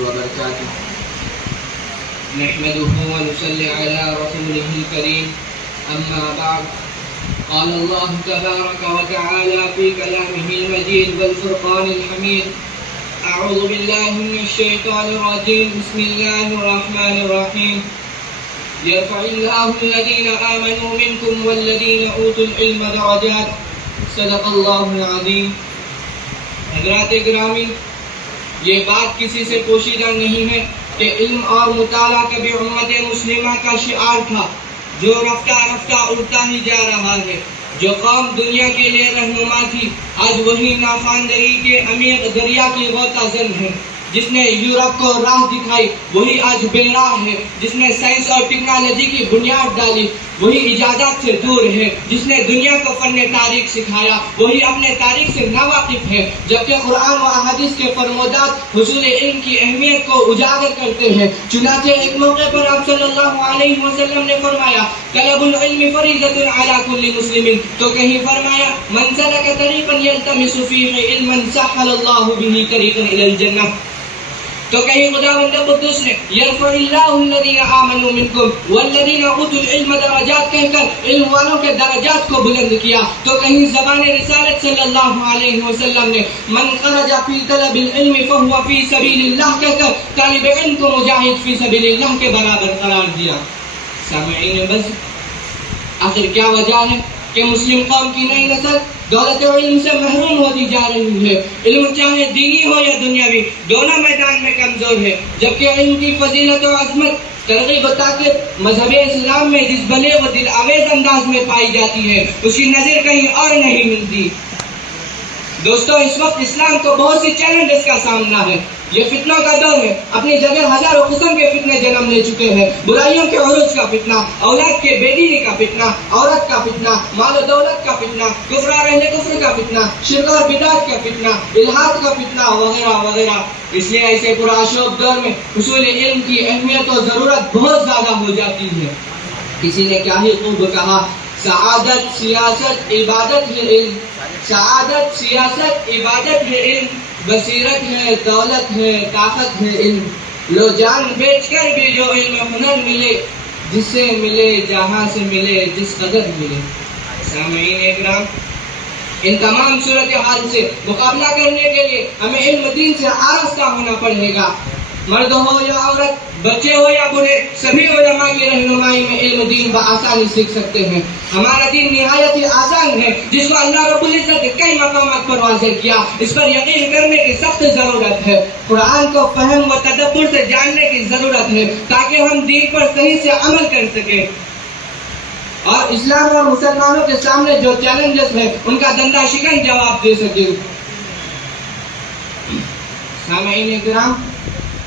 وبركاته نحمده ونصلي على رسوله الكريم أما بعد قال الله تبارك وتعالى في كلامه المجيد والفرقان الحميد أعوذ بالله من الشيطان الرجيم بسم الله الرحمن الرحيم يرفع الله الذين آمنوا منكم والذين أوتوا العلم درجات صدق اللہ العظیم۔ حضرات گرامی، یہ بات کسی سے پوشیدہ نہیں ہے کہ علم اور مطالعہ کبھی امت مسلمہ کا شعار تھا جو رفتہ رفتہ اڑتا ہی جا رہا ہے۔ جو قوم دنیا کے لیے رہنما تھی آج وہی ناخواندگی کے عمیق دریا کی غوطہ زن ہے۔ جس نے یورپ کو راہ دکھائی وہی آج بے راہ ہے۔ جس نے سائنس اور ٹیکنالوجی کی بنیاد ڈالی وہی ایجادات سے دور ہے۔ جس نے دنیا کو فن تاریخ سکھایا وہی اپنے تاریخ سے ناواقف ہے، جبکہ قرآن و احادیث کے فرمودات حصول علم کی اہمیت کو اجاگر کرتے ہیں۔ چنانچہ ایک موقع پر آپ صلی اللہ علیہ وسلم نے فرمایا طلب العلم فریضۃ علی کل مسلم، تو کہیں فرمایا من سلک طریقا یلتمس فیہ علما سہل اللہ بہ طریقا الی الجنہ، تو کہیں خداوند قدوس نے یرفع اللہ الذین آمنوا منکم والذین اوتوا العلم درجات کہہ کر علم والوں کے درجات کو بلند کیا، تو کہیں زبان رسالت صلی اللہ علیہ وسلم نے من خرج فی طلب العلم فهو فی سبیل اللہ کہہ کر طالب علم کو مجاہد فی سبیل اللہ کے برابر قرار دیا۔ سامعین بس، آخر کیا وجہ ہے کہ مسلم قوم کی نئی نسل دولت و علم سے محروم ہوتی جا رہی ہے؟ علم چاہے دینی ہو یا دنیاوی دونوں میدان میں کمزور ہے، جبکہ علم کی فضیلت و عظمت ترغیب و طاقت مذہب اسلام میں جس بلیغ و دل آویز انداز میں پائی جاتی ہے اس کی نظر کہیں اور نہیں ملتی۔ دوستو، اس وقت اسلام کو بہت سی چیلنجز کا سامنا ہے۔ یہ فتنوں کا دور ہے، اپنی جگہ ہزاروں قسم کے فتنے جنم لے چکے ہیں۔ برائیوں کے عروج کا فتنہ، اولاد کے بے دینی کا فتنہ، عورت کا فتنہ، مال و دولت کا فتنہ، کفر اور اہل کفر کا فتنہ، شرک اور بدعت کا فتنہ، الحاد کا فتنہ وغیرہ وغیرہ۔ اس لیے ایسے پرآشوب دور میں حصول علم کی اہمیت و ضرورت بہت زیادہ ہو جاتی ہے۔ کسی نے کیا ہی خوب کہا، سعادت سیاست عبادت ہے علم، سعادت سیاست عبادت ہے علم، بصیرت ہے دولت ہے طاقت ہے علم، لو جان بیچ کر بھی جو علم ہنر ملے، جس سے ملے جہاں سے ملے جس قدر ملے۔ سامعین اکرام، ان تمام صورتحال سے مقابلہ کرنے کے لیے ہمیں علم دین سے آراستہ ہونا پڑے گا۔ مرد ہو یا عورت، بچے ہو یا بوڑھے، سبھی علماء کی رہنمائی میں علم دین بآسانی سیکھ سکتے ہیں۔ ہمارا دین نہایت ہی آسان ہے جس کو اللہ رب العزت نے کئی مقامات پر واضح کیا۔ اس پر یقین کرنے کی سخت ضرورت ہے۔ قرآن کو فہم و تدبر سے جاننے کی ضرورت ہے تاکہ ہم دین پر صحیح سے عمل کر سکیں اور اسلام اور مسلمانوں کے سامنے جو چیلنجز ہیں ان کا دندہ شکن جواب دے سکیں۔ سامعین کرام،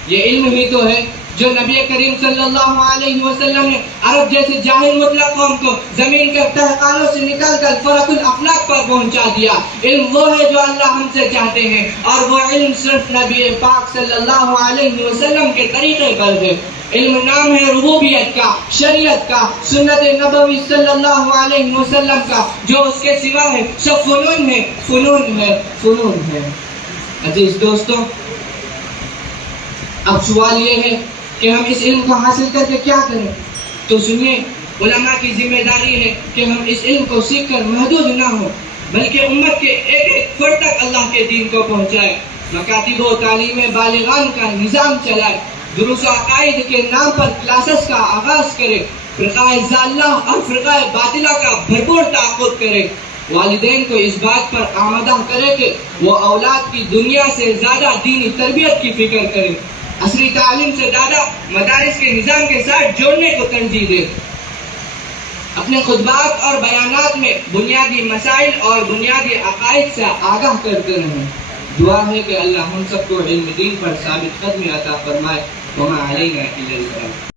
یہ علم ہی تو ہے جو نبی کریم صلی اللہ علیہ وسلم نے عرب جیسے جاہل مطلق قوم کو زمین کے تہ خانوں سے نکال کر فرق الافلاق پر پہنچا دیا۔ علم وہ ہے جو اللہ ہم سے چاہتے ہیں، اور وہ علم صرف نبی پاک صلی اللہ علیہ وسلم کے طریقے پر ہے۔ علم نام ہے ربوبیت کا، شریعت کا، سنت نبوی صلی اللہ علیہ وسلم کا، جو اس کے سوا ہے سب فنون ہے، فنون ہے، فنون ہے۔ عزیز دوستوں، اب سوال یہ ہے کہ ہم اس علم کو حاصل کر کے کیا کریں؟ تو سنیے، علماء کی ذمہ داری ہے کہ ہم اس علم کو سیکھ کر محدود نہ ہوں بلکہ امت کے ایک ایک فرد تک اللہ کے دین کو پہنچائے، مکاتب و تعلیم بالغان کا نظام چلائے، دروس و عقائد کے نام پر کلاسز کا آغاز کرے، فرقہ ضالہ اور فرقہ باطلہ کا بھرپور تعاقب کرے، والدین کو اس بات پر آمادہ کرے کہ وہ اولاد کی دنیا سے زیادہ دینی تربیت کی فکر کرے، عصری تعلیم سے زیادہ مدارس کے نظام کے ساتھ جوڑنے کو ترجیح دے، اپنے خطبات اور بیانات میں بنیادی مسائل اور بنیادی عقائد سے آگاہ کرتے رہیں۔ دعا ہے کہ اللہ ہم سب کو علم دین پر ثابت قدمی عطا فرمائے۔ وما علینا الا البلاغ۔